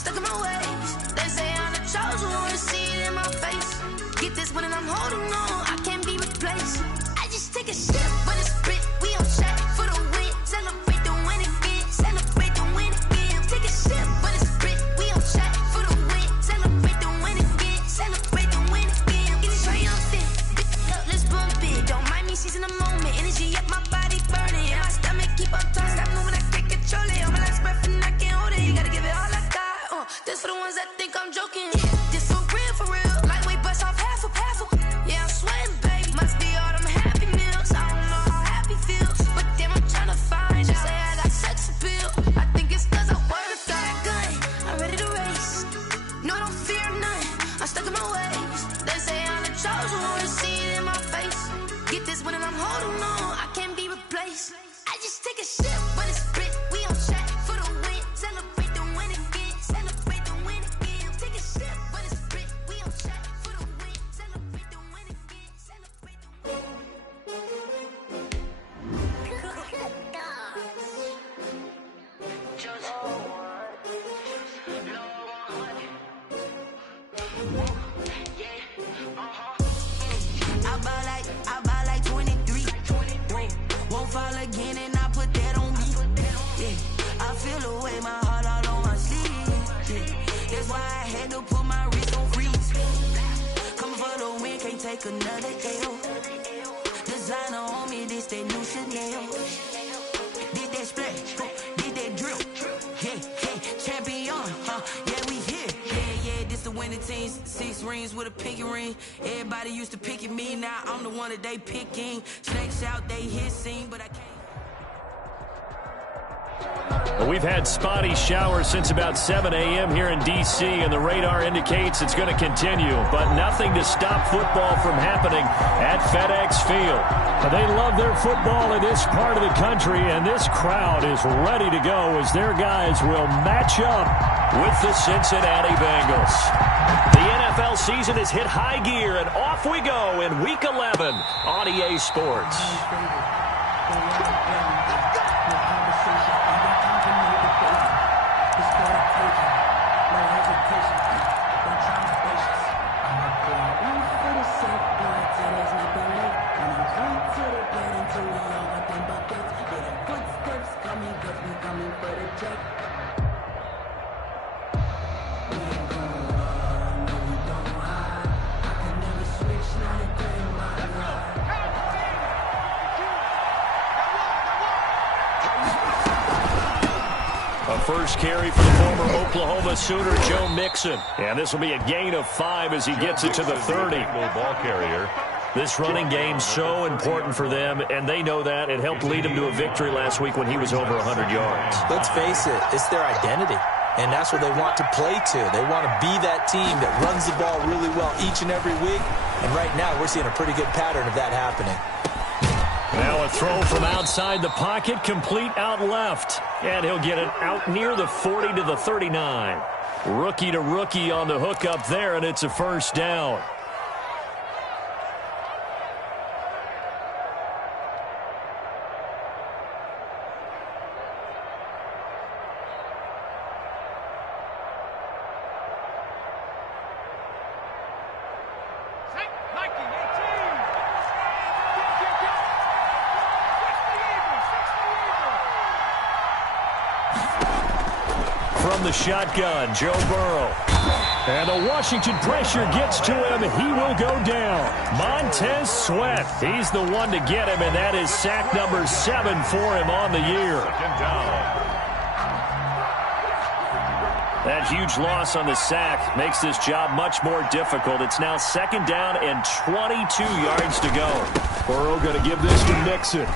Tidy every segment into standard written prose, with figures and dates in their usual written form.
stuck in my ways. They say I'm the chosen one, see it in my face. Get this one and I'm holding on, I can't be replaced. I just take a sip, but it's spit. We on track for the win. Celebrate the win again. Celebrate the win again. Take a sip, but it's spit. We on track for the win. Celebrate the win again. Celebrate the win again. Get it triumphant. Up, let's bump it. Don't mind me seizing the moment. Energy up, my body burning. And my stomach keep up tight. Stop moving, I can't control it. On my last breath and I can't hold it. You gotta give it all I got. This for the ones that think I'm joking. This for real, for real. Lightweight bust off half a. Yeah, I'm sweating, babe. Must be all them happy meals. I don't know how happy feels, but damn, I'm tryna find. Just say I got sex appeal. I think it's cause I work that gun. I'm ready to race. No, I don't fear none. I'm stuck in my ways. They say I'm the chosen one, see it in my face. Get this one and I'm holding on. I can't be replaced. I just take a sip, but it's spit. We on track for the win. Celebrate the win again. Celebrate the win again. Take a sip, but it's spit. We on track for the win. Celebrate the win again. Celebrate the win. I buy like 23. Won't fall again and I put that on me. Yeah, I feel away my heart all on my sleeve. Yeah, that's why I had to put my wrist on freeze. Coming for the win, can't take another L. Designer on me, this that new Chanel. Did that splash, did that drill. Yeah, champion, yeah, we here. Yeah, this the winning team. 6 rings with a pinky ring. Everybody used to pick at me, now I'm the one that they picking. Snakes out, they hissing, but I can't. Well, we've had spotty showers since about 7 a.m. here in D.C., and the radar indicates it's going to continue, but nothing to stop football from happening at FedEx Field. They love their football in this part of the country, and this crowd is ready to go as their guys will match up with the Cincinnati Bengals. The NFL season has hit high gear, and off we go in Week 11 on EA Sports. First carry for the former Oklahoma Sooner, Joe Mixon. And this will be a gain of 5 as he gets it to the 30. Ball carrier. This running game so important for them, and they know that. It helped lead him to a victory last week when he was over 100 yards. Let's face it, it's their identity. And that's what they want to play to. They want to be that team that runs the ball really well each and every week. And right now, we're seeing a pretty good pattern of that happening. Now a throw from outside the pocket, complete out left. And he'll get it out near the 40 to the 39. Rookie to rookie on the hook up there, and it's a first down. From the shotgun, Joe Burrow. And the Washington pressure gets to him. He will go down. Montez Sweat. He's the one to get him, and that is sack number 7 for him on the year. That huge loss on the sack makes this job much more difficult. It's now 2nd down and 22 yards to go. Burrow going to give this to Mixon.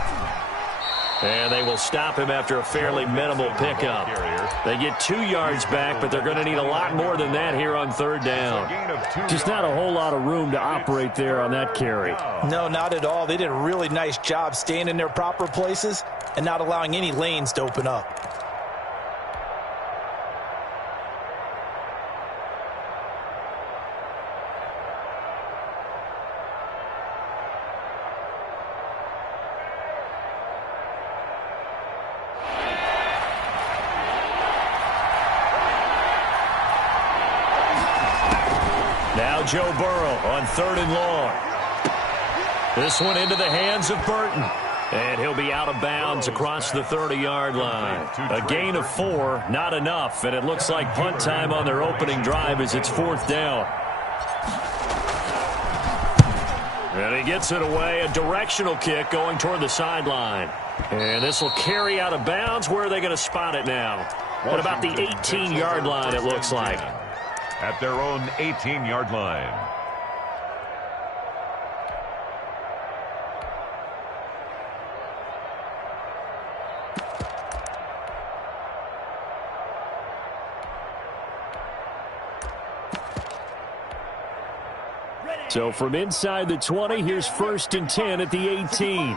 And they will stop him after a fairly minimal pickup. They get 2 yards back, but they're going to need a lot more than that here on 3rd down. Just not a whole lot of room to operate there on that carry. No, not at all. They did a really nice job staying in their proper places and not allowing any lanes to open up. Now Joe Burrow on 3rd and long. This one into the hands of Burton. And he'll be out of bounds across the 30-yard line. A gain of 4, not enough. And it looks like punt time on their opening drive as it's 4th down. And he gets it away. A directional kick going toward the sideline. And this will carry out of bounds. Where are they going to spot it now? At about the 18-yard line, it looks like. At their own 18-yard line. So from inside the 20, here's 1st and 10 at the 18.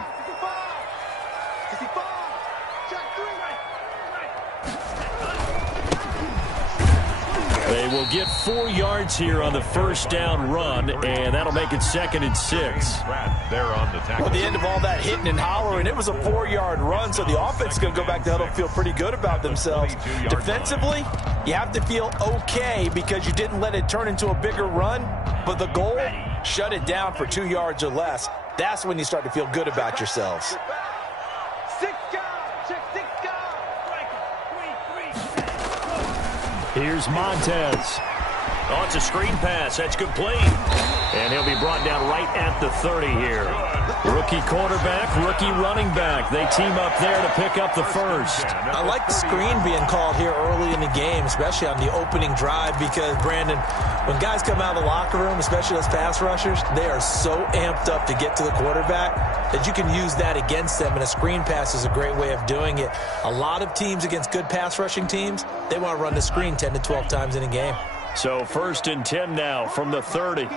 They will get 4 yards here on the 1st down run, and that'll make it 2nd and 6. They're on the tackle. Well, the end of all that hitting and hollering, it was a 4-yard run, so the offense is going to go back to huddle, feel pretty good about themselves. Defensively, you have to feel okay because you didn't let it turn into a bigger run, but the goal, shut it down for 2 yards or less. That's when you start to feel good about yourselves. Here's Montez. Oh, it's a screen pass. That's complete. And he'll be brought down right at the 30 here. Rookie quarterback, rookie running back. They team up there to pick up the first. I like the screen being called here early in the game, especially on the opening drive, because, Brandon, when guys come out of the locker room, especially those pass rushers, they are so amped up to get to the quarterback that you can use that against them, and a screen pass is a great way of doing it. A lot of teams against good pass rushing teams, they want to run the screen 10 to 12 times in a game. So 1st and 10 now from the 30.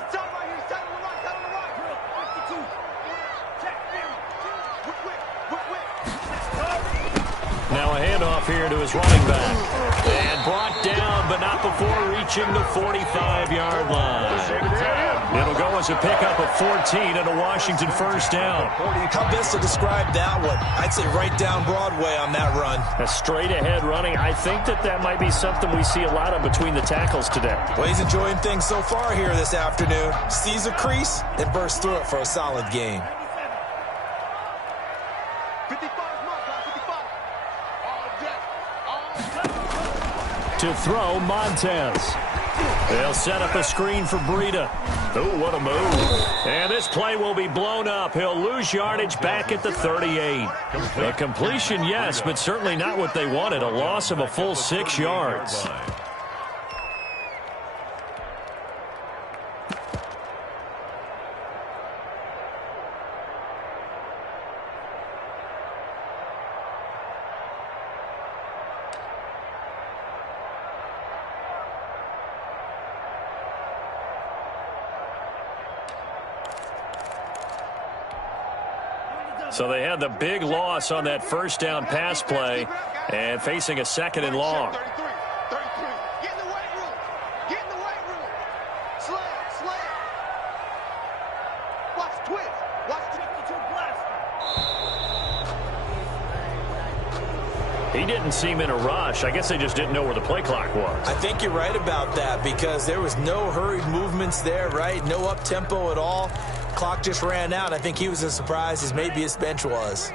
Now a handoff here to his running back. And brought down, but not before reaching the 45-yard line. It'll go as a pickup of 14 and a Washington 1st down. How best to describe that one? I'd say right down Broadway on that run. A straight-ahead running. I think that might be something we see a lot of between the tackles today. Well, he's enjoying things so far here this afternoon. Sees a crease and bursts through it for a solid gain. To throw, Montez. They'll set up a screen for Breida. Oh, what a move. And this play will be blown up. He'll lose yardage back at the 38. A completion, yes, but certainly not what they wanted. A loss of a full 6 yards. So they had the big loss on that 1st down pass play and facing a 2nd and long. He didn't seem in a rush. I guess they just didn't know where the play clock was. I think you're right about that because there was no hurried movements there, right? No up-tempo at all. Clock just ran out. I think he was as surprised as maybe his bench was.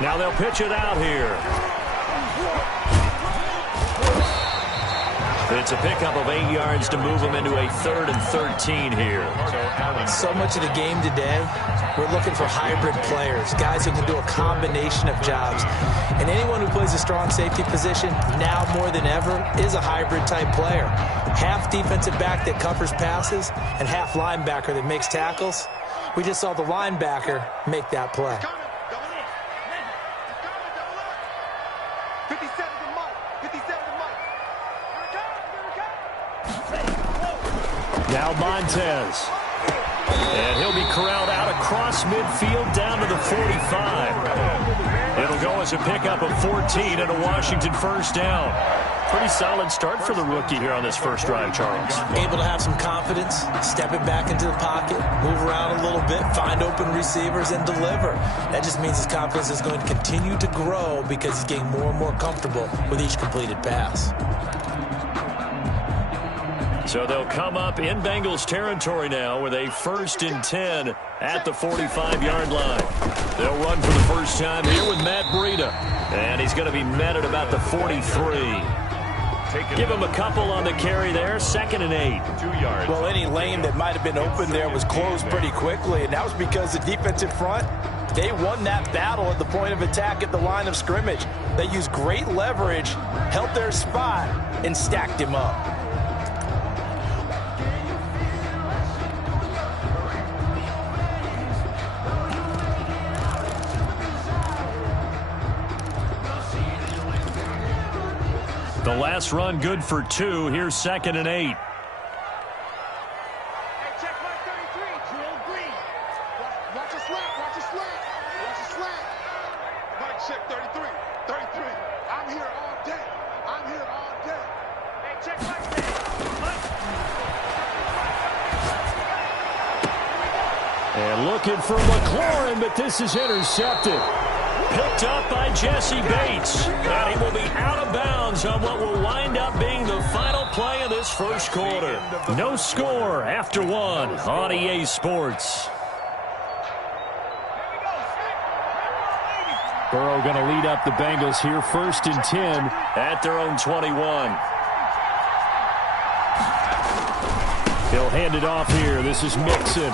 Now they'll pitch it out here. It's a pickup of 8 yards to move them into a 3rd and 13 here. So much of the game today, we're looking for hybrid players, guys who can do a combination of jobs. And anyone who plays a strong safety position, now more than ever, is a hybrid type player. Half defensive back that covers passes and half linebacker that makes tackles. We just saw the linebacker make that play. Now Montez. And he'll be corralled out across midfield down to the 45. It'll go as a pickup of 14 and a Washington 1st down. Pretty solid start for the rookie here on this first drive, Charles. Able to have some confidence, step it back into the pocket, move around a little bit, find open receivers, and deliver. That just means his confidence is going to continue to grow because he's getting more and more comfortable with each completed pass. So they'll come up in Bengals territory now with a 1st and 10 at the 45-yard line. They'll run for the first time here with Matt Breida. And he's going to be met at about the 43. Give him a couple on the carry there. 2nd and 8. 2 yards. Well, any lane that might have been open there was closed pretty quickly, and that was because the defensive front, they won that battle at the point of attack at the line of scrimmage. They used great leverage, held their spot, and stacked him up. The last run good for 2. Here's 2nd and 8. Hey, check mark 33, drill green. Watch a slant, watch a slant, watch a slant. Mike, check 33, 33. I'm here all day. I'm here all day. Hey, check Mike. And looking for McLaurin, but this is intercepted. Picked up by Jesse Bates. And he will be out of bounds on what will wind up being the final play of this first quarter. No score after 1 on EA Sports. Burrow going to lead up the Bengals here, 1st and 10 at their own 21. He'll hand it off here. This is Mixon.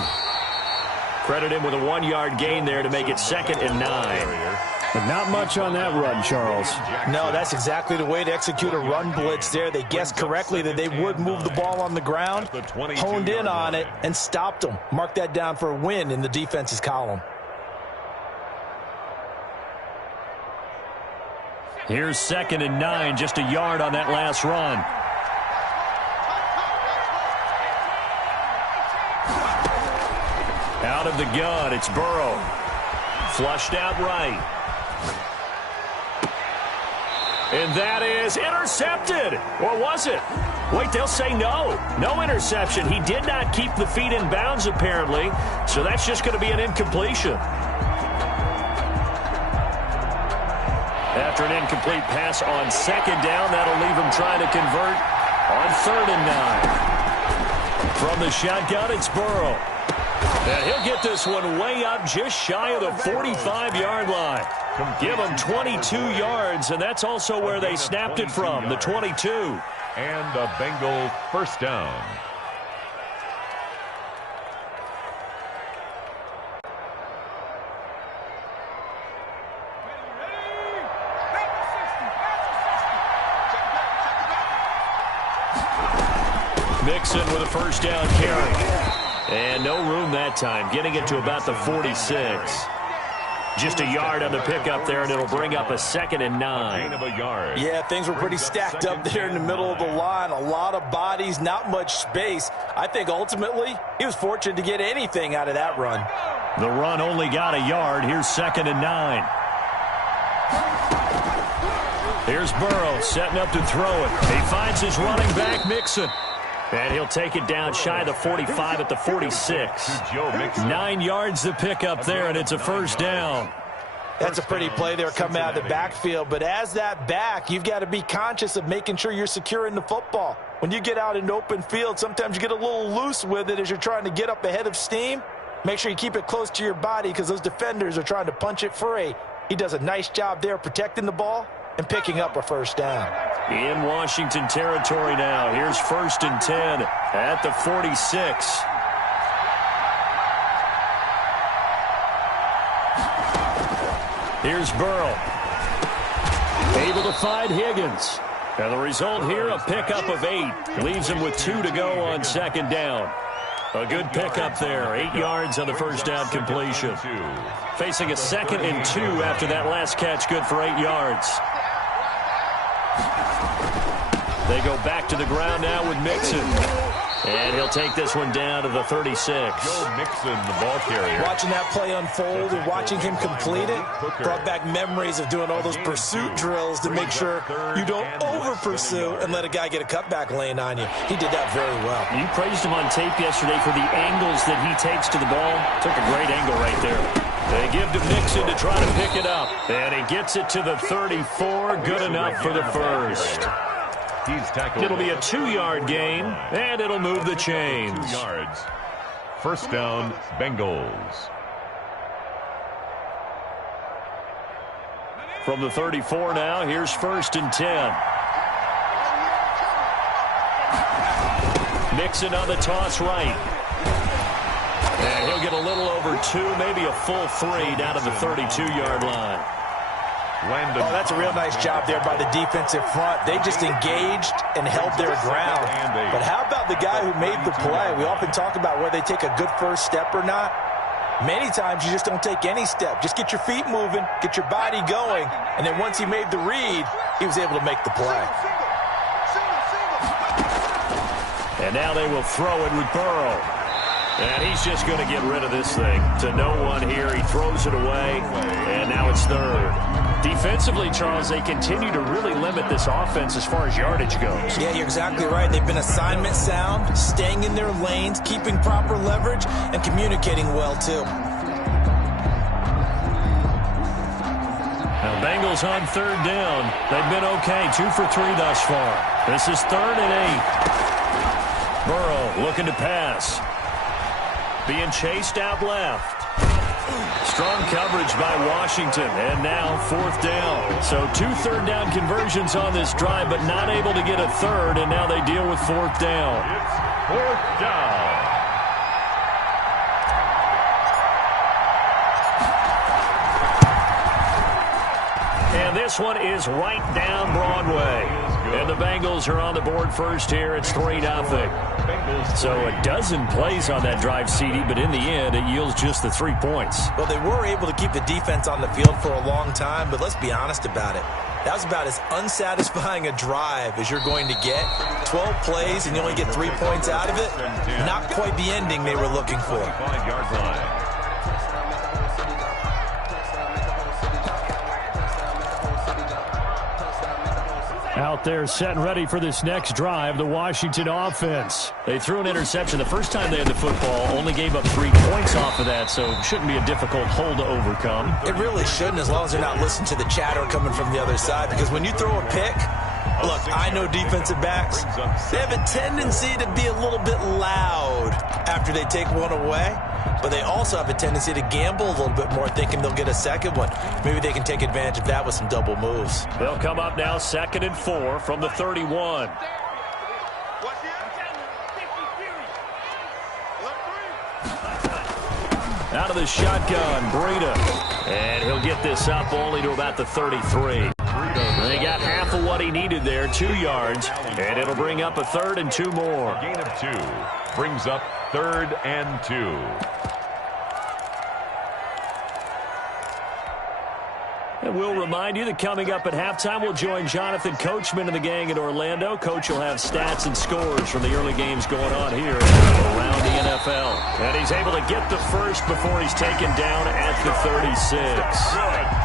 Credit him with a 1-yard gain there to make it 2nd and 9. But not much on that run, Charles. No, that's exactly the way to execute a run blitz there. They guessed correctly that they would move the ball on the ground, honed in on it, and stopped them. Mark that down for a win in the defense's column. Here's 2nd and 9, just a yard on that last run. Out of the gun, it's Burrow. Flushed out right. And that is intercepted. Or was it? Wait, they'll say no. No interception. He did not keep the feet in bounds, apparently. So that's just going to be an incompletion. After an incomplete pass on 2nd down, that'll leave him trying to convert on 3rd and 9. From the shotgun, it's Burrow. And he'll get this one way up just shy of the 45-yard line. Give him 22 yards, and that's also where they snapped it from, the 22. And a Bengal first down. Mixon with a first down carry. And no room that time, getting it to about the 46. Just a yard on the pickup there, and it'll bring up a 2nd and 9. Yeah, things were pretty stacked up there in the middle of the line. A lot of bodies, not much space. I think ultimately he was fortunate to get anything out of that run. The run only got a yard. Here's 2nd and 9. Here's Burrow setting up to throw it. He finds his running back, Mixon. And he'll take it down shy of the 45 at the 46. 9 yards to pick up there, and it's a first down. That's a pretty play there coming out of the backfield. But as that back, you've got to be conscious of making sure you're securing the football. When you get out in open field, sometimes you get a little loose with it as you're trying to get up ahead of steam. Make sure you keep it close to your body because those defenders are trying to punch it free. He does a nice job there protecting the ball and picking up a first down. In Washington territory now. Here's 1st and 10 at the 46. Here's Burrow. Able to find Higgins. And the result here, a pickup of 8. Leaves him with 2 to go on 2nd down. A good pickup there. 8 yards on the first down completion. Facing a 2nd and 2 after that last catch, good for 8 yards. They go back to the ground now with Mixon. And he'll take this one down to the 36. Joe Mixon, the ball carrier. Watching that play unfold and watching him complete it brought back memories of doing all those pursuit drills to make sure you don't over-pursue and let a guy get a cutback lane on you. He did that very well. You praised him on tape yesterday for the angles that he takes to the ball. Took a great angle right there. They give to Mixon to try to pick it up. And he gets it to the 34. Good enough for the first. It'll be a 2-yard gain, and it'll move the chains. 2 yards. First down, Bengals. From the 34 now, here's 1st and 10. Mixon on the toss right. And he'll get a little over 2, maybe a full 3 down to the 32-yard line. Oh, that's a real nice job there by the defensive front. They just engaged and held their ground. But how about the guy who made the play? We often talk about whether they take a good first step or not. Many times you just don't take any step. Just get your feet moving, get your body going, and then once he made the read, he was able to make the play. And now they will throw it with Burrow. And he's just going to get rid of this thing. To no one here. He throws it away, and now it's 3rd. Defensively, Charles, they continue to really limit this offense as far as yardage goes. Yeah, you're exactly right. They've been assignment sound, staying in their lanes, keeping proper leverage, and communicating well, too. Now, Bengals on 3rd down. They've been okay. 2 for 3 thus far. This is 3rd and 8. Burrow looking to pass. Being chased out left. Strong coverage by Washington, and now 4th down. So 2 third-down conversions on this drive, but not able to get a 3rd, and now they deal with 4th down. It's 4th down. And this one is right down Broadway. And the Bengals are on the board first here. It's 3-0. So a dozen plays on that drive, CD, but in the end, it yields just the 3 points. Well, they were able to keep the defense on the field for a long time, but let's be honest about it. That was about as unsatisfying a drive as you're going to get. 12 plays and you only get 3 points out of it. Not quite the ending they were looking for. 5-yard line. Out there set and ready for this next drive, the Washington offense. They threw an interception the first time they had the football, only gave up 3 points off of that, so it shouldn't be a difficult hole to overcome. It really shouldn't, as long as they're not listening to the chatter coming from the other side, because when you throw a pick, look, I know defensive backs, they have a tendency to be a little bit loud after they take one away, but they also have a tendency to gamble a little bit more, thinking they'll get a second one. Maybe they can take advantage of that with some double moves. They'll come up now 2nd and 4 from the 31. Out of the shotgun, Breida. And he'll get this up only to about the 33. They got half of what he needed there, 2 yards, and it'll bring up a 3rd and 2 more. A gain of 2 brings up 3rd and 2. And we'll remind you that coming up at halftime, we'll join Jonathan Coachman and the gang in Orlando. Coach will have stats and scores from the early games going on here around the NFL. And he's able to get the first before he's taken down at the 36.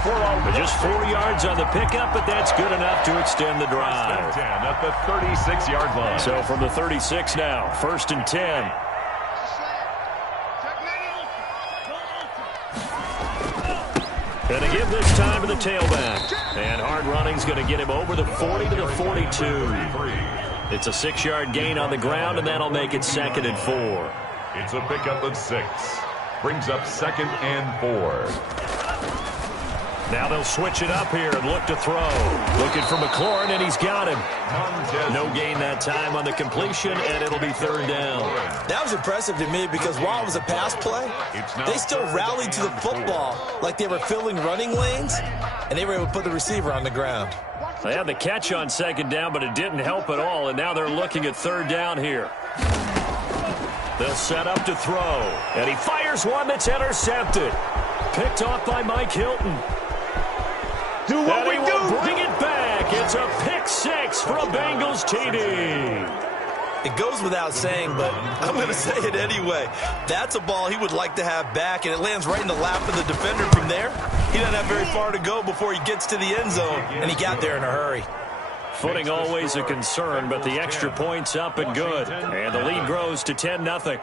But just 4 yards on the pickup, but that's good enough to extend the drive. 10 at the 36-yard line. So from the 36 now, 1st and 10. Going to give this time to the tailback. And hard running's going to get him over the 40 to the 42. It's a 6-yard gain on the ground, and that'll make it 2nd and 4. It's a pickup of 6. Brings up 2nd and 4. Now they'll switch it up here and look to throw. Looking for McLaurin, and he's got him. No gain that time on the completion, and it'll be 3rd down. That was impressive to me because while it was a pass play, they still rallied to the football like they were filling running lanes, and they were able to put the receiver on the ground. They had the catch on 2nd down, but it didn't help at all, and now they're looking at 3rd down here. They'll set up to throw, and he fires one that's intercepted. Picked off by Mike Hilton. Do what we do. Bring it back. It's a pick 6 for a Bengals TD. It goes without saying, but I'm going to say it anyway. That's a ball he would like to have back, and it lands right in the lap of the defender from there. He doesn't have very far to go before he gets to the end zone, and he got there in a hurry. Footing always a concern, but the extra point's up and good. And the lead grows to 10-0.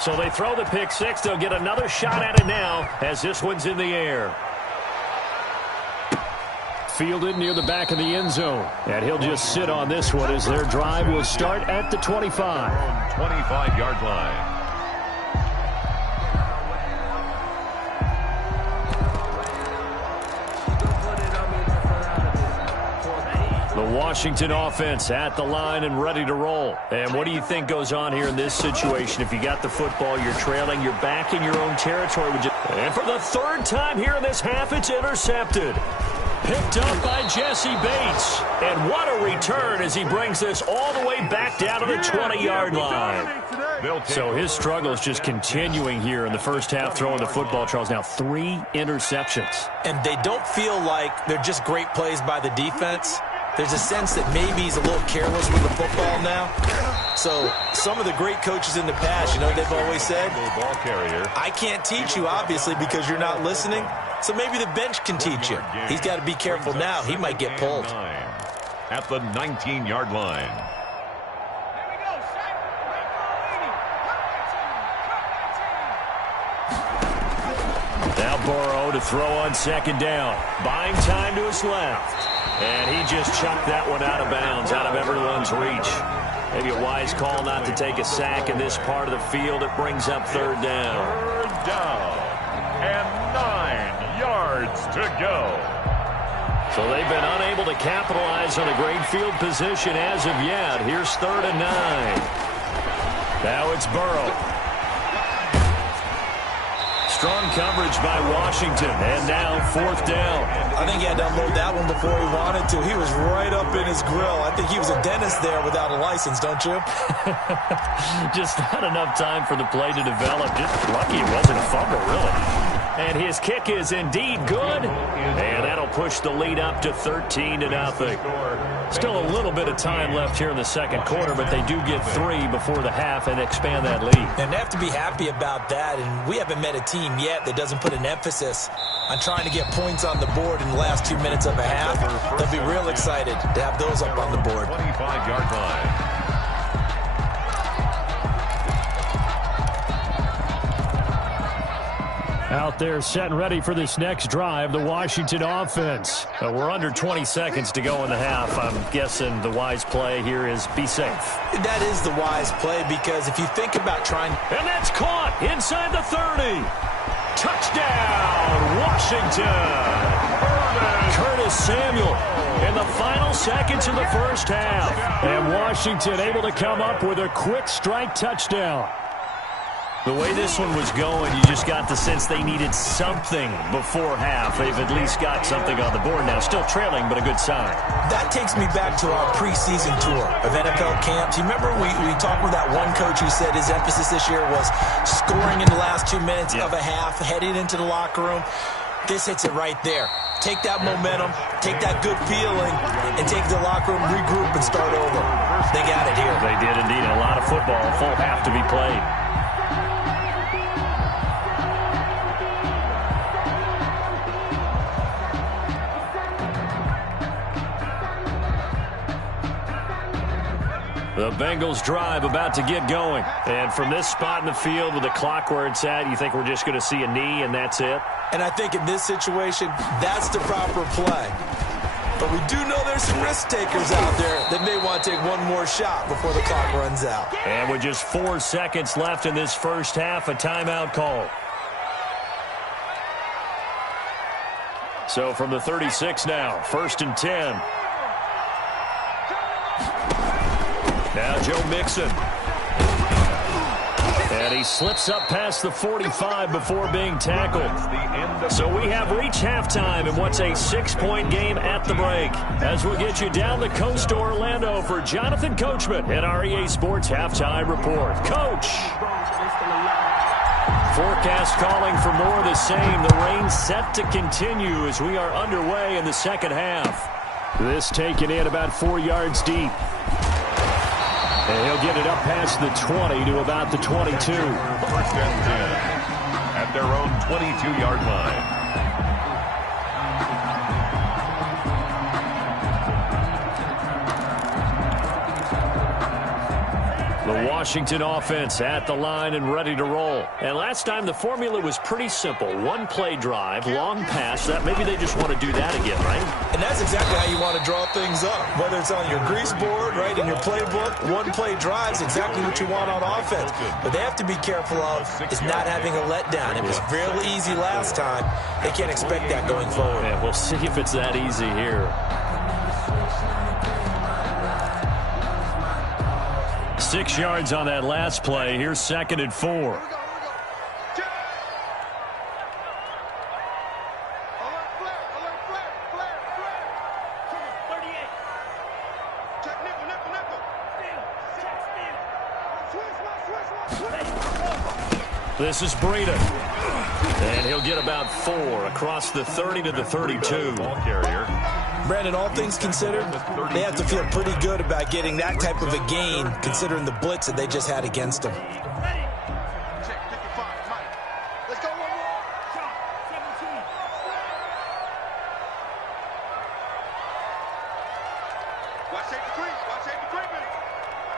So they throw the pick six. They'll get another shot at it now as this one's in the air. Fielded near the back of the end zone. And he'll just sit on this one as their drive will start at the 25. 25-yard line. The Washington offense at the line and ready to roll. And what do you think goes on here in this situation? If you got the football, you're trailing, you're back in your own territory. And for the third time here in this half, it's intercepted. Picked up by Jesse Bates. And what a return as he brings this all the way back down to the 20-yard line. So his struggle is just continuing here in the first half, throwing the football. Charles, now 3 interceptions. And they don't feel like they're just great plays by the defense. There's a sense that maybe he's a little careless with the football now. So some of the great coaches in the past, you know, they've always said, I can't teach you, obviously, because you're not listening. So maybe the bench can teach you. He's got to be careful now. He might get pulled. At the 19-yard line. Now Burrow to throw on second down. Buying time to his left. And he just chucked that one out of bounds, out of everyone's reach. Maybe a wise call not to take a sack in this part of the field. It brings up third down. Third down. And 9 yards to go. So they've been unable to capitalize on a great field position as of yet. Here's 3rd and 9. Now it's Burrow. Strong coverage by Washington, and now 4th down. I think he had to unload that one before he wanted to. He was right up in his grill. I think he was a dentist there without a license, don't you? Just not enough time for the play to develop. Just lucky it wasn't a fumble, really. And his kick is indeed good. And that'll push the lead up to 13-0. Still a little bit of time left here in the second quarter, but they do get 3 before the half and expand that lead. And they have to be happy about that. And we haven't met a team yet that doesn't put an emphasis on trying to get points on the board in the last 2 minutes of a half. They'll be real excited to have those up on the board. 25-yard line. Out there set and ready for this next drive, the Washington offense. We're under 20 seconds to go in the half. I'm guessing the wise play here is be safe. That is the wise play, because if you think about trying... And that's caught inside the 30. Touchdown, Washington. Curtis Samuel in the final seconds of the first half. And Washington able to come up with a quick strike touchdown. The way this one was going, you just got the sense they needed something before half. They've at least got something on the board now. Still trailing, but a good sign. That takes me back to our preseason tour of NFL camps. You remember we talked with that one coach who said his emphasis this year was scoring in the last 2 minutes of a half, heading into the locker room. This hits it right there. Take that momentum, take that good feeling, and take the locker room, regroup, and start over. They got it here. They did indeed. A lot of football, a full half to be played. The Bengals drive about to get going. And from this spot in the field with the clock where it's at, you think we're just going to see a knee and that's it? And I think in this situation, that's the proper play. But we do know there's some risk takers out there that may want to take one more shot before the clock runs out. And with just 4 seconds left in this first half, a timeout call. So from the 36 now, 1st and 10. Now Joe Mixon. And he slips up past the 45 before being tackled. So we have reached halftime in what's a 6-point game at the break. As we'll get you down the coast to Orlando for Jonathan Coachman at our EA Sports Halftime Report. Coach. forecast calling for more of the same. The rain set to continue as we are underway in the second half. This taken in about 4 yards deep. And he'll get it up past the 20 to about the 22. First and 10 at their own 22-yard line. The Washington offense at the line and ready to roll. And last time the formula was pretty simple. One play drive, long pass. That maybe they just want to do that again, right? And that's exactly how you want to draw things up. Whether it's on your grease board, right, in your playbook, one play drive is exactly what you want on offense. But they have to be careful of is not having a letdown. It was fairly easy last time. They can't expect that going forward. Yeah, we'll see if it's that easy here. 6 yards on that last play. Here's 2nd and 4. Alert, flare. 38. Check nickel. This is Breida. And he'll get about 4 across the 30 to the 32. Ball carrier. Brandon, all things considered, they have to feel pretty good about getting that type of a gain, considering the blitz that they just had against them. Check 55, Mike. Let's go one more. 17. Watch safety creep. Watch safety creeping.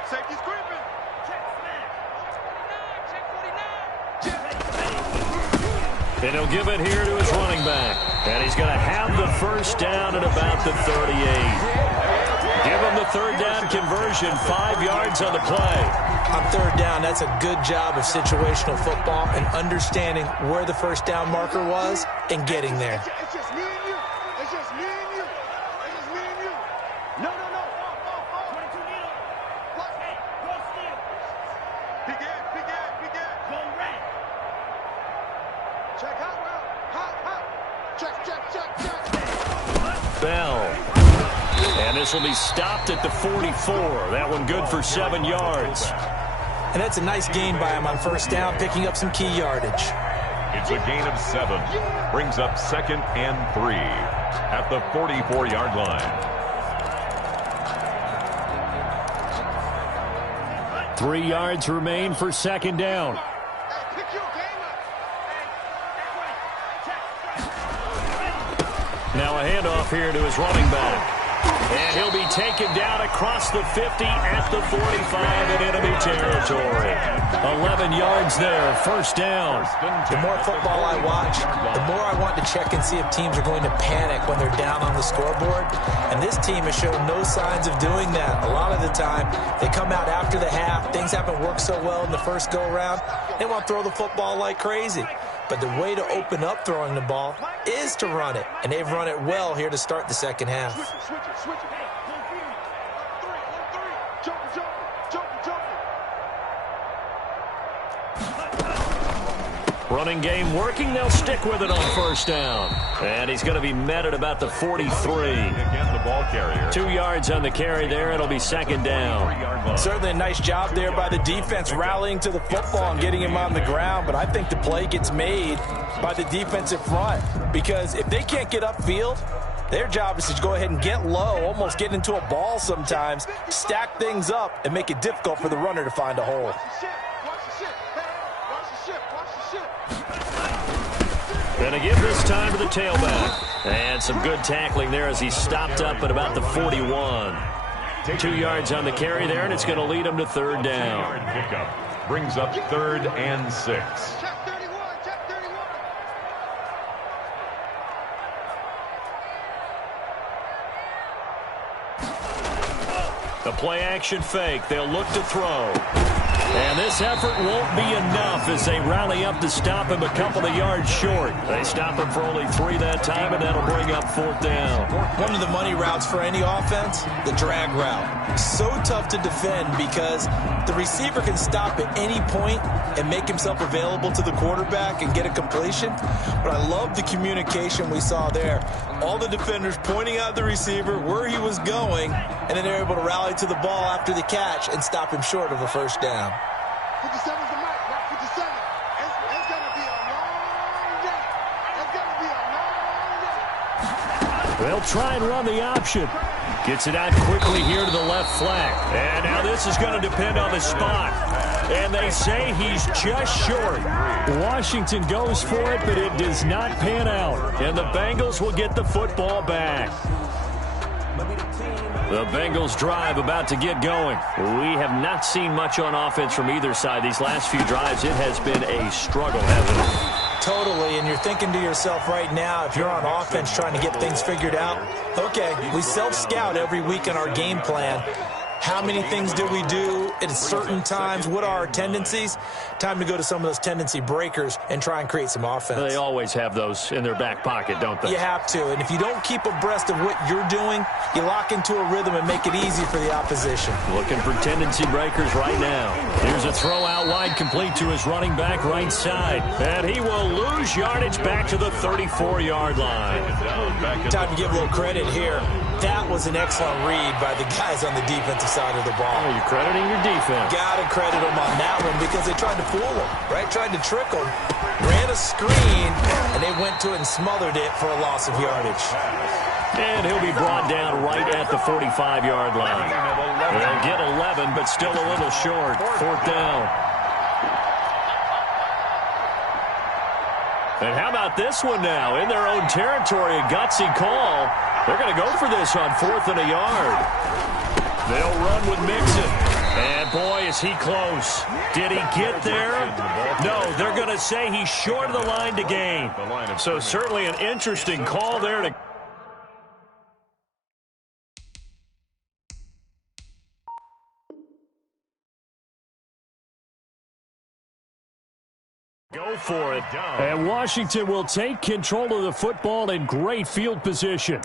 Safety's creeping. Check smash. Check 49. And he'll give it here to his running back. And he's going to have the first down at about the 38. Give him the third down conversion, 5 yards on the play. On third down, that's a good job of situational football and understanding where the first down marker was and getting there. It's just me and you. It's just me and you. It's just me and you. No. 22 needle. What? Hey, go steal. Big Ed. Go red. Check hot route. Hot. Check. Bell. And this will be stopped at the 44. That one good for 7 yards. And that's a nice gain by him on first down, picking up some key yardage. It's a gain of 7. Brings up 2nd and 3 at the 44-yard line. 3 yards remain for 2nd down. Now a handoff here to his running back. And he'll be taken down across the 50 at the 45 in enemy territory. 11 yards there, first down. The more football I watch, the more I want to check and see if teams are going to panic when they're down on the scoreboard. And this team has shown no signs of doing that. A lot of the time, they come out after the half. Things haven't worked so well in the first go-around. They want to throw the football like crazy. But the way to open up throwing the ball is to run it. And they've run it well here to start the second half. Switch it. Hey, go green. On 3. Jumping. Running game working. They'll stick with it on first down. And he's going to be met at about the 43. Again, the ball carrier. 2 yards on the carry there. It'll be 2nd down. Certainly a nice job there by the defense rallying to the football and getting him on the ground. But I think the play gets made by the defensive front. Because if they can't get upfield, their job is to go ahead and get low, almost get into a ball sometimes, stack things up, and make it difficult for the runner to find a hole. Watch the shit. And again this time to the tailback. And some good tackling there as he stopped up at about the 41. 2 yards on the carry there, and it's going to lead him to third down. Pickup brings up 3rd and 6. Check 31. The play action fake. They'll look to throw. And this effort won't be enough as they rally up to stop him a couple of yards short. They stop him for only 3 that time, and that'll bring up 4th down. One of the money routes for any offense, the drag route. So tough to defend because the receiver can stop at any point and make himself available to the quarterback and get a completion. But I love the communication we saw there. All the defenders pointing out the receiver, where he was going, and then they're able to rally to the ball after the catch and stop him short of a first down. 57's the mic. Rock 57. It's gonna be They'll try and run the option. Gets it out quickly here to the left flank. And now this is going to depend on the spot. And they say he's just short. Washington goes for it, but it does not pan out. And the Bengals will get the football back. The Bengals drive about to get going. We have not seen much on offense from either side. These last few drives, it has been a struggle, hasn't it? Totally, and you're thinking to yourself right now, if you're on offense trying to get things figured out, okay, we self-scout every week in our game plan. How many things do we do at certain times? What are our tendencies? Time to go to some of those tendency breakers and try and create some offense. They always have those in their back pocket, don't they? You have to, and if you don't keep abreast of what you're doing, you lock into a rhythm and make it easy for the opposition. Looking for tendency breakers right now. Here's a throw out wide, complete to his running back right side. And he will lose yardage back to the 34-yard line. Time to give a little credit here. That was an excellent read by the guys on the defensive side of the ball. Oh, you're crediting your defense. Got to credit them on that one because they tried to fool him, right? Tried to trick him. Ran a screen, and they went to it and smothered it for a loss of yardage. And he'll be brought down right at the 45-yard line. They'll get 11, but still a little short. Fourth down. And how about this one now? In their own territory, a gutsy call. They're going to go for this on 4th and a yard. They'll run with Mixon. And, boy, is he close. Did he get there? No, they're going to say he's short of the line to gain. So certainly an interesting call there to go for it. And Washington will take control of the football in great field position.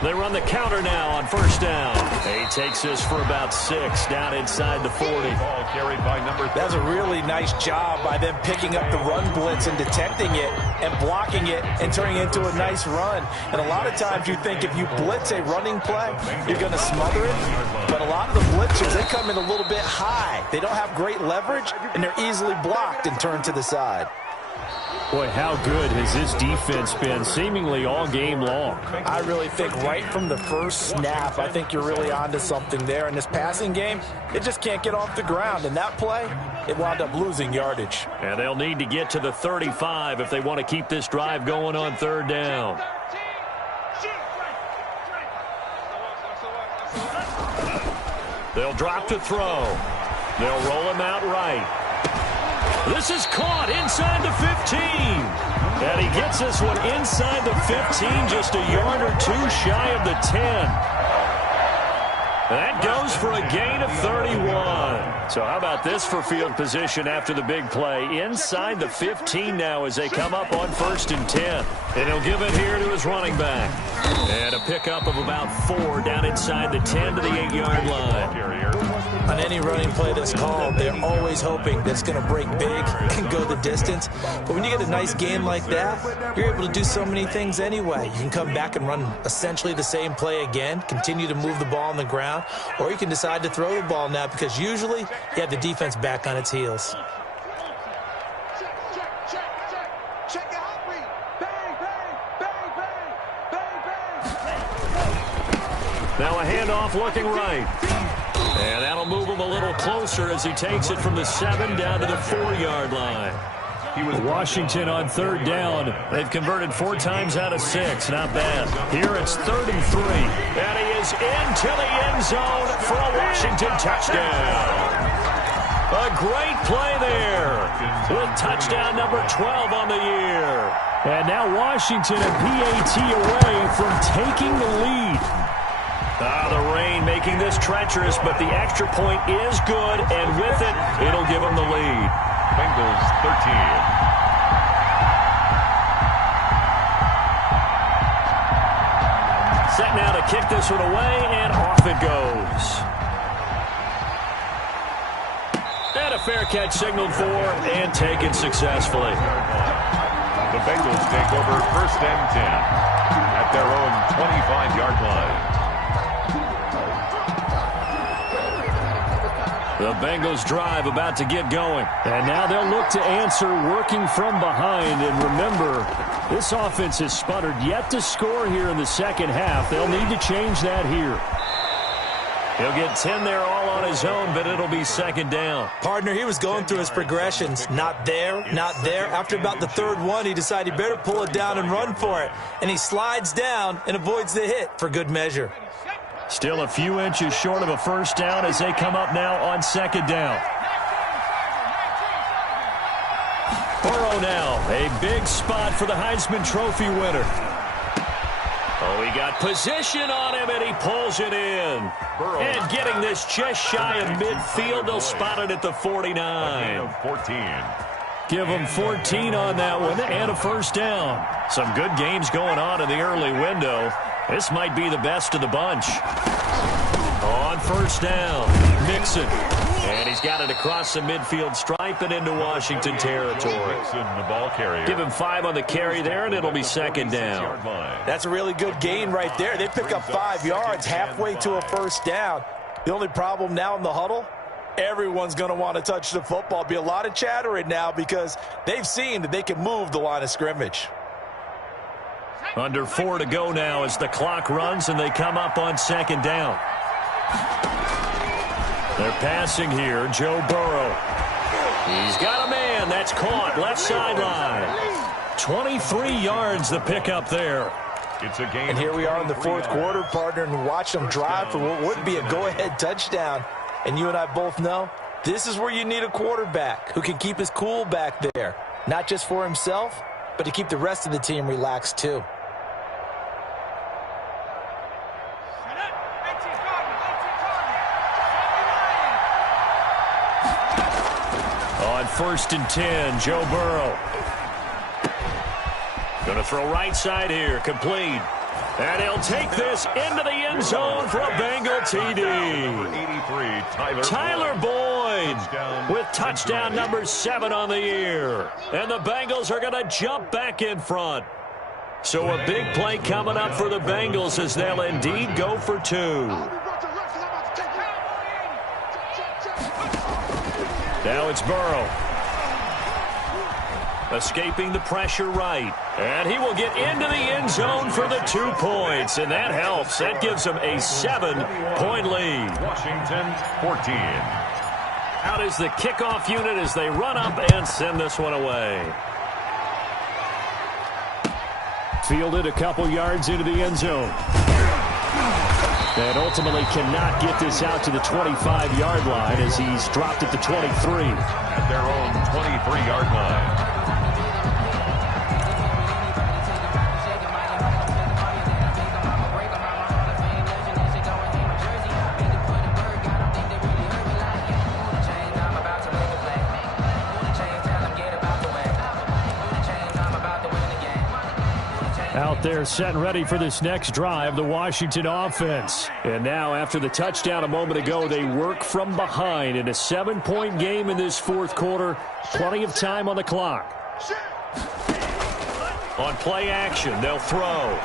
They run the counter now on first down. He takes this for about 6 down inside the 40. Ball carried by number 3. That's a really nice job by them picking up the run blitz and detecting it and blocking it and turning it into a nice run. And a lot of times you think if you blitz a running play, you're going to smother it. But a lot of the blitzers, they come in a little bit high. They don't have great leverage, and they're easily blocked and turned to the side. Boy, how good has this defense been seemingly all game long? I really think right from the first snap, I think you're really onto something there. In this passing game, it just can't get off the ground. And that play, it wound up losing yardage. And they'll need to get to the 35 if they want to keep this drive going on 3rd down. They'll drop to throw. They'll roll him out right. This is caught inside the 15. And he gets this one inside the 15, just a yard or 2 shy of the 10. That goes for a gain of 31. So how about this for field position after the big play? Inside the 15 now as they come up on 1st and 10. And he'll give it here to his running back. And a pickup of about 4 down inside the 10 to the 8-yard line. On any running play that's called, they're always hoping that it's going to break big and go the distance. But when you get a nice game like that, you're able to do so many things anyway. You can come back and run essentially the same play again, continue to move the ball on the ground, or you can decide to throw the ball now because usually you have the defense back on its heels. Now a handoff looking right. And that'll move him a little closer as he takes it from the 7 down to the 4-yard line. Washington on 3rd down. They've converted 4 times out of 6. Not bad. Here it's 3rd and 3. And he is into the end zone for a Washington touchdown. A great play there with touchdown number 12 on the year. And now Washington and PAT away from taking the lead. The rain making this treacherous, but the extra point is good, and with it, it'll give them the lead. Bengals 13. Set now to kick this one away, and off it goes. And a fair catch signaled for and taken successfully. The Bengals take over 1st and 10 at their own 25-yard line. The Bengals drive about to get going. And now they'll look to answer working from behind. And remember, this offense has sputtered yet to score here in the second half. They'll need to change that here. He'll get 10 there all on his own, but it'll be 2nd down. Partner, he was going through his progressions. Not there, not there. After about the 3rd one, he decided he better pull it down and run for it. And he slides down and avoids the hit for good measure. Still a few inches short of a 1st down as they come up now on 2nd down. Burrow now, a big spot for the Heisman Trophy winner. Oh, he got position on him, and he pulls it in. Burrow. And getting this just shy of midfield, they'll spot it at the 49. 14. Give them 14 on that one and a 1st down. Some good games going on in the early window. This might be the best of the bunch. On 1st down, Mixon. And he's got it across the midfield stripe and into Washington territory. Mixon, the ball carrier. Give him 5 on the carry there, and it'll be 2nd down. That's a really good gain right there. They pick up 5 yards halfway to a 1st down. The only problem now in the huddle, everyone's going to want to touch the football. Be a lot of chattering now because they've seen that they can move the line of scrimmage. Under 4 to go now as the clock runs and they come up on 2nd down. They're passing here, Joe Burrow. He's got a man that's caught left sideline. 23 yards the pickup there. It's a game. And here we are in the 4th quarter, partner, and watch them drive for what would be a go-ahead touchdown. And you and I both know this is where you need a quarterback who can keep his cool back there. Not just for himself, but to keep the rest of the team relaxed too. On 1st and 10, Joe Burrow. Going to throw right side here, complete. And he'll take this into the end zone for a Bengal TD. 83, Tyler Boyd with touchdown number 7 on the year. And the Bengals are going to jump back in front. So a big play coming up for the Bengals as they'll indeed go for 2. Now it's Burrow. Escaping the pressure right. And he will get into the end zone for the 2 points. And that helps. That gives them a 7-point lead. Washington 14. Out is the kickoff unit as they run up and send this one away. Fielded a couple yards into the end zone. And ultimately cannot get this out to the 25-yard line as he's dropped at the 23. At their own 23-yard line. Out there set and ready for this next drive, the Washington offense. And now after the touchdown a moment ago, they work from behind in a 7-point game in this 4th quarter. Plenty of time on the clock. On play action, they'll throw.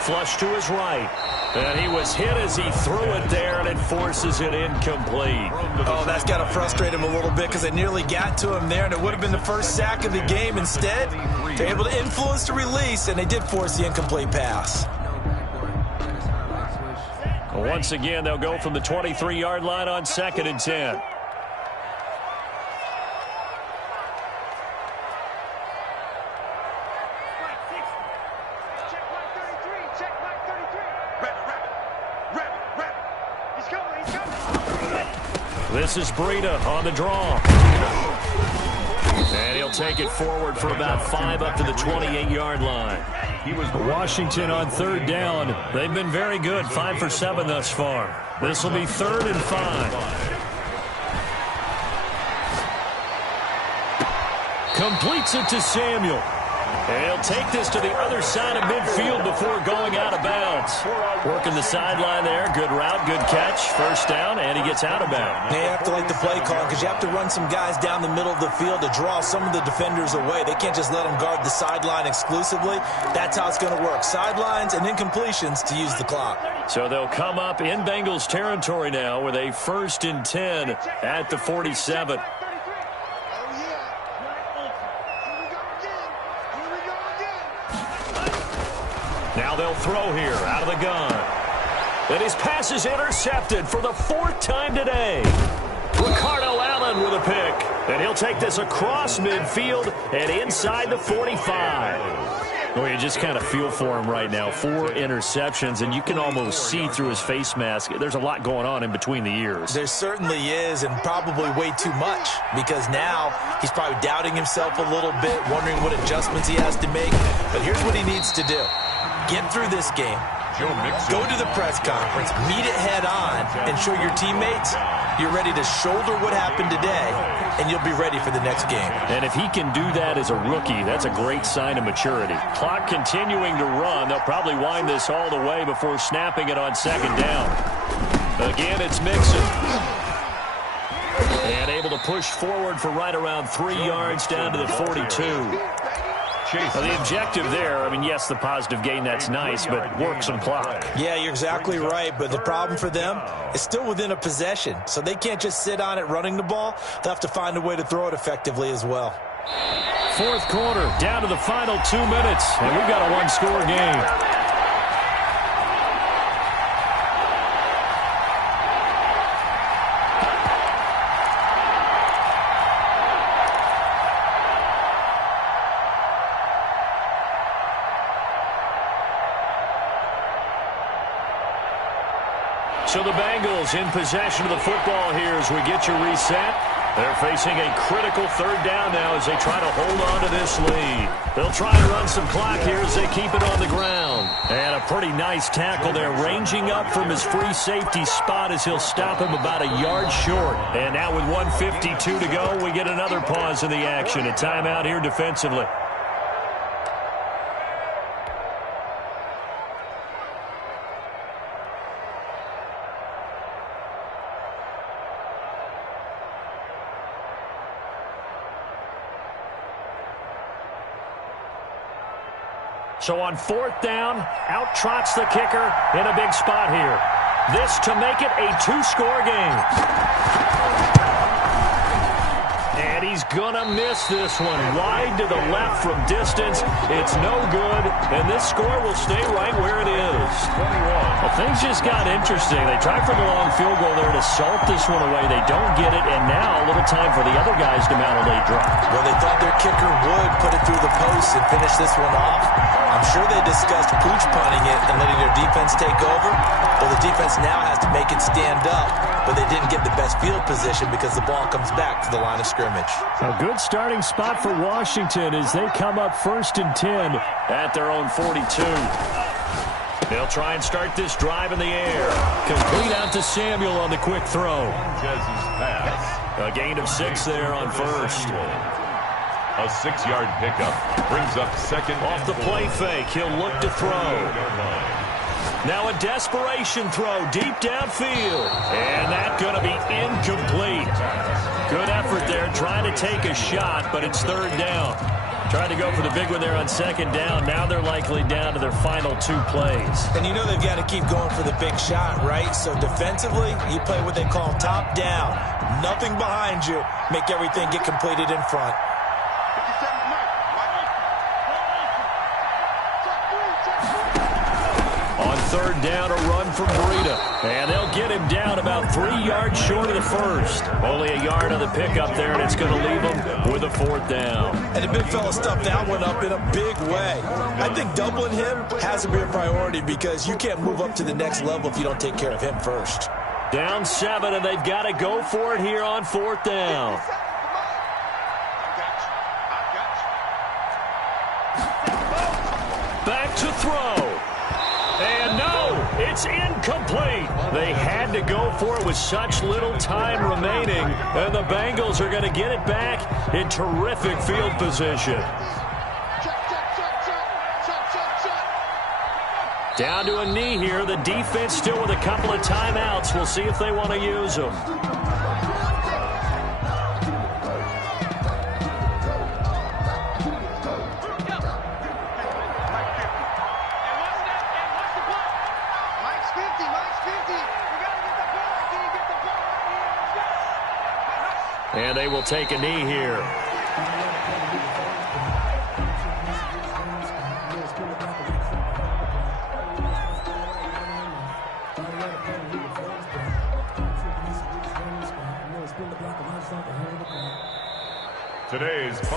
Flush to his right. And he was hit as he threw it there, and it forces it incomplete. Oh, that's got to frustrate him a little bit because they nearly got to him there, and it would have been the first sack of the game. Instead, they're able to influence the release, and they did force the incomplete pass. Once again, they'll go from the 23-yard line on 2nd and 10. This is Breida on the draw. And he'll take it forward for about 5 up to the 28-yard line. Washington on 3rd down. They've been very good, 5 for 7 thus far. This will be 3rd and 5. Completes it to Samuel. And he'll take this to the other side of midfield before going out of bounds. Working the sideline there. Good route, good catch. First down, and he gets out of bounds. They have to like the play call because you have to run some guys down the middle of the field to draw some of the defenders away. They can't just let them guard the sideline exclusively. That's how it's going to work. Sidelines and incompletions to use the clock. So they'll come up in Bengals territory now with a 1st and 10 at the 47. Now they'll throw here out of the gun. And his pass is intercepted for the 4th time today. Ricardo Allen with a pick. And he'll take this across midfield and inside the 45. Well, you just kind of feel for him right now. 4 interceptions, and you can almost see through his face mask. There's a lot going on in between the ears. There certainly is, and probably way too much, because now he's probably doubting himself a little bit, wondering what adjustments he has to make. But here's what he needs to do. Get through this game, go to the press conference, meet it head on, and show your teammates you're ready to shoulder what happened today, and you'll be ready for the next game. And if he can do that as a rookie, that's a great sign of maturity. Clock continuing to run. They'll probably wind this all the way before snapping it on 2nd down. Again, it's Mixon. And able to push forward for right around 3 yards down to the 42. Well, the objective there, I mean, yes, the positive gain, that's nice, but work some clock. Yeah, you're exactly right, but the problem for them is still within a possession, so they can't just sit on it running the ball. They'll have to find a way to throw it effectively as well. 4th quarter, down to the final 2 minutes, and we've got a 1-score game. So the Bengals in possession of the football here as we get you reset. They're facing a critical 3rd down now as they try to hold on to this lead. They'll try and run some clock here as they keep it on the ground. And a pretty nice tackle there, ranging up from his free safety spot as he'll stop him about a yard short. And now with 1:52 to go, we get another pause in the action. A timeout here defensively. So on 4th down, out trots the kicker in a big spot here. This to make it a 2-score game. And he's going to miss this one. Wide to the left from distance. It's no good, and this score will stay right where it is. Well, things just got interesting. They tried for the long field goal there to salt this one away. They don't get it, and now a little time for the other guys to mount a late drive. Well, they thought their kicker would put it through the post and finish this one off. I'm sure they discussed pooch punting it and letting their defense take over. Well, the defense now has to make it stand up, but they didn't get the best field position because the ball comes back to the line of scrimmage. A good starting spot for Washington as they come up 1st and 10 at their own 42. They'll try and start this drive in the air. Complete out to Samuel on the quick throw. A gain of 6 there on 1st. A 6-yard pickup brings up 2nd. Off the play fake, he'll look to throw. Now a desperation throw deep downfield. And that's going to be incomplete. Good effort there, trying to take a shot, but it's 3rd down. Trying to go for the big one there on 2nd down. Now they're likely down to their final 2 plays. And you know they've got to keep going for the big shot, right? So defensively, you play what they call top down. Nothing behind you. Make everything get completed in front. On 3rd down, a run from Breida. And they'll get him down about 3 yards short of the 1st. Only a yard on the pickup there, and it's going to leave him with a 4th down. And the big fella stuffed that one up in a big way. I think doubling him has to be a priority because you can't move up to the next level if you don't take care of him first. Down 7, and they've got to go for it here on 4th down. Back to throw. And no, it's incomplete. They had to go for it with such little time remaining, and the Bengals are going to get it back in terrific field position. Down to a knee here. The defense still with a couple of timeouts. We'll see if they want to use them. And they will take a knee here.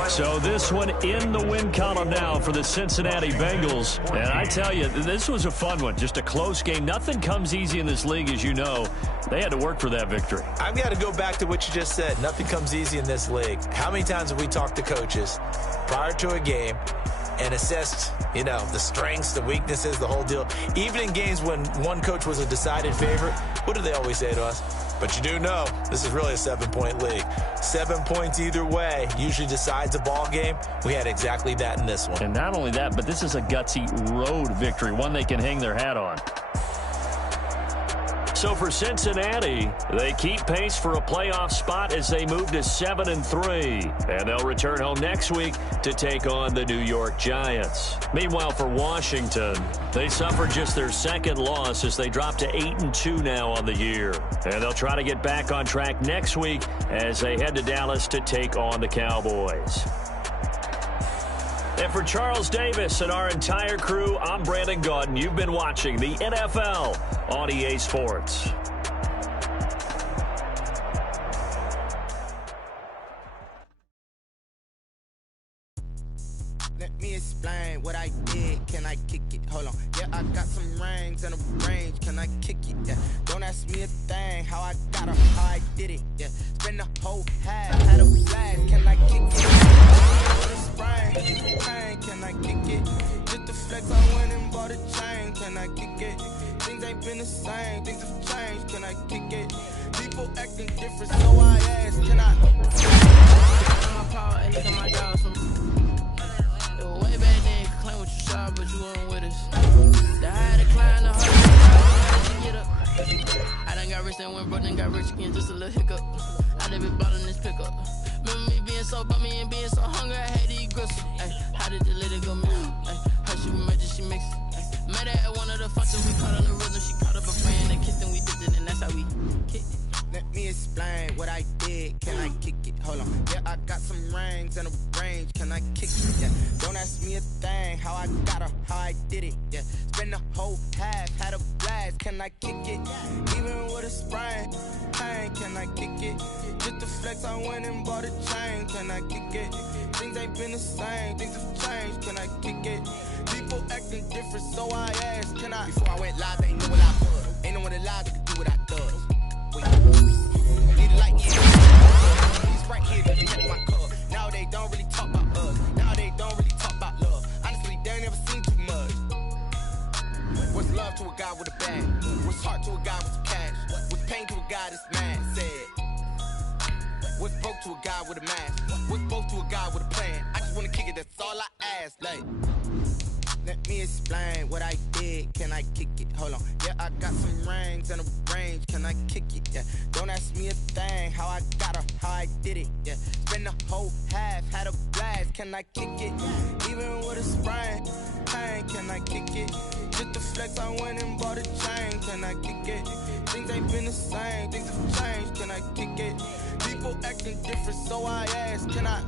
So this one in the win column now for the Cincinnati Bengals. And I tell you, this was a fun one. Just a close game. Nothing comes easy in this league, as you know. They had to work for that victory. I've got to go back to what you just said. Nothing comes easy in this league. How many times have we talked to coaches prior to a game and assessed, the strengths, the weaknesses, the whole deal? Even in games when one coach was a decided favorite, what do they always say to us? But you do know this is really a 7-point league. 7 points either way usually decides a ball game. We had exactly that in this one. And not only that, but this is a gutsy road victory, one they can hang their hat on. So for Cincinnati, they keep pace for a playoff spot as they move to 7-3. And they'll return home next week to take on the New York Giants. Meanwhile, for Washington, they suffered just their second loss as they drop to 8-2 now on the year. And they'll try to get back on track next week as they head to Dallas to take on the Cowboys. And for Charles Davis and our entire crew, I'm Brandon Gaudin. You've been watching the NFL on EA Sports. Let me explain what I did. Can I kick it? Hold on. Yeah, I got some rings and a range. Can I kick it? Yeah. Don't ask me a thing. How I got her, how I did it. Yeah. Spend the whole half. Had a blast. Can I kick it? Can I kick it? Just the flex, I went and bought a chain. Can I kick it? Things ain't been the same. Things have changed. Can I kick it? People acting different, so I ask, can I? My power, and look at my dog. It was way back then, you could claim what you saw, but you weren't with us. The higher the climb, the harder to get up. I done got rich and went broke, then got rich again, just a little hiccup. I never bought on this pickup. Remember me being so bummy and being so hungry, I had to eat gristle. How did the lady go, man? How she magic, she mixed it. Met her at one of the functions, we caught on the rhythm. She caught up a friend, they kissed and we dipped it, and that's how we kicked it. Let me explain what I did. Can I kick it? Hold on. Yeah, I got some rings and a range. Can I kick it? Yeah. Don't ask me a thing. How I got her, how I did it. Yeah. Spend the whole half, had a blast. Can I kick it? Even with a sprain. Pain, can I kick it? Just the flex, I went and bought a chain. Can I kick it? Things ain't been the same. Things have changed. Can I kick it? People acting different, so I asked, can I? Before I went live, they knew what I was. Ain't no one alive that could do what I does. Need a light, yeah. These right here to protect my cup. Now they don't really talk about us. Now they don't really talk about love. Honestly, they ain't never seen too much. What's love to a guy with a bag? What's heart to a guy with some cash? What's pain to a guy that's mad? Said. What's broke to a guy with a mask? What's both to a guy with a plan? I just wanna kick it, that's all I ask. Like, let me explain what I did. Can I kick it? Hold on. Yeah, I got some rings and a range. Can I kick it? Yeah. Don't ask me a thing. How I got her, how I did it. Yeah. Spend the whole half, had a blast. Can I kick it? Even with a sprain. Pain, can I kick it? Just the flex, I went and bought a chain. Can I kick it? Things ain't been the same. Things have changed. Can I kick it? People acting different, so I ask, can I?